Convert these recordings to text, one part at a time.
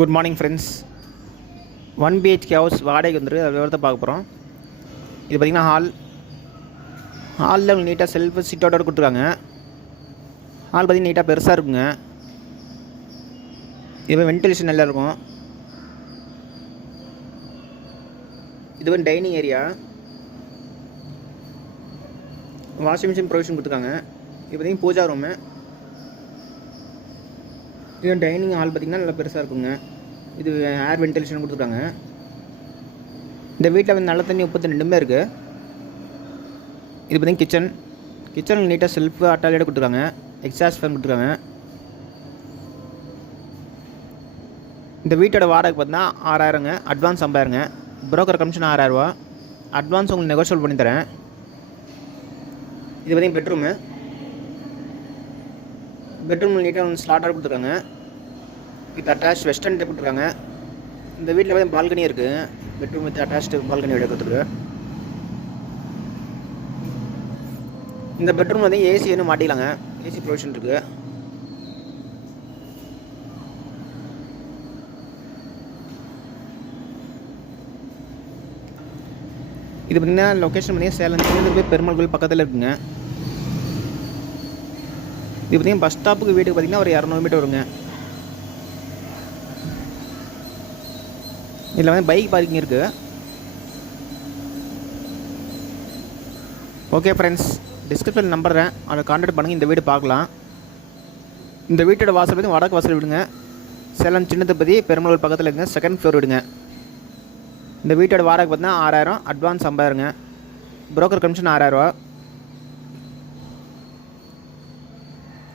Good morning friends. 1 BHK house வாடகைக்கு வந்துருக்கு. அது விவரத்தை பார்க்க போகிறோம். இது பார்த்திங்கன்னா ஹாலில் நீட்டாக செல்ஃபு சிட்டோட கொடுத்துருக்காங்க. ஹால் பார்த்திங்கன்னா நீட்டாக பெருசாக இருக்குங்க. இது வென்டிலேஷன் நல்லா இருக்கும். இது வந்து dining area, washing machine provision கொடுத்துருக்காங்க. இது பார்த்திங்கன்னா பூஜா ரூமு. இது டைனிங் ஹால் பார்த்திங்கன்னா நல்லா பெருசாக இருக்குங்க. இது ஏர் வென்டிலேஷன் கொடுத்துருக்காங்க. இந்த வீட்டில் வந்து நல்ல தண்ணி உப்பு தண்ணி ரெண்டுமே இருக்குது. இது பார்த்திங்கன்னா கிச்சனில் நீட்டாக செல்ஃபு அட்டாலியோட கொடுத்துருக்காங்க. எக்ஸாஸ்ட் ஃபேன் கொடுத்துருக்காங்க. இந்த வீட்டோட வாடகை பார்த்தீங்கன்னா 6000ங்க. அட்வான்ஸ் 5000ங்க. புரோக்கர் கமிஷன் 6000ரூவா. அட்வான்ஸ் உங்களுக்கு நெகோஷியபிள் பண்ணி தரேன். இது பார்த்திங்கன்னா பெட்ரூம் நீட்டாக வந்து ஸ்லாட்டாக கொடுத்துருக்காங்க. இது அட்டாச் வெஸ்டர்ன் டைப் கொடுத்துருக்காங்க. இந்த வீட்டில் பார்த்தீங்கன்னா பால்கனி இருக்குது. பெட்ரூம் வித் அட்டாச்டு பால்கனி வீடு கொடுத்துருக்கு. இந்த பெட்ரூம் வந்து ஏசி வந்து மாட்டிக்கலாங்க. ஏசி ப்ரொவிஷன் இருக்குது. இது பார்த்திங்கன்னா லொக்கேஷன் பார்த்திங்கன்னா சேலம் பெருமாள் கோயில் பக்கத்தில் இருக்குங்க. இது பார்த்திங்கன்னா பஸ் ஸ்டாப்புக்கு வீட்டுக்கு பார்த்திங்கன்னா ஒரு 200 மீட்டர் வருங்க. இதில் வந்து பைக் பார்க்கிங் இருக்குது. ஓகே ஃப்ரெண்ட்ஸ், டிஸ்கிரிப்ஷன் நம்புறேன், அதை கான்டாக்ட் பண்ணுங்கள். இந்த வீடு பார்க்கலாம். இந்த வீட்டோட வாசல் பார்த்திங்கன்னா வடக்கு வாசல் விடுங்க. சேலம் சின்னத்திருப்பதி பெருமாள் பக்கத்தில் இருக்குங்க. செகண்ட் ஃப்ளோர் விடுங்க. இந்த வீட்டோட வாடகை பார்த்தீங்கன்னா 6000, அட்வான்ஸ் 5000ங்க. புரோக்கர் கமிஷன் 6000ரூவா.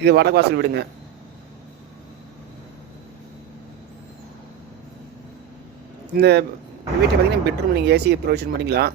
இது வடக்கு வாசல் விடுங்க. இந்த வீட்டை பார்த்திங்கன்னா பெட்ரூம் நீங்கள் ஏசி ப்ரொவிஷன் பண்ணிக்கலாம்.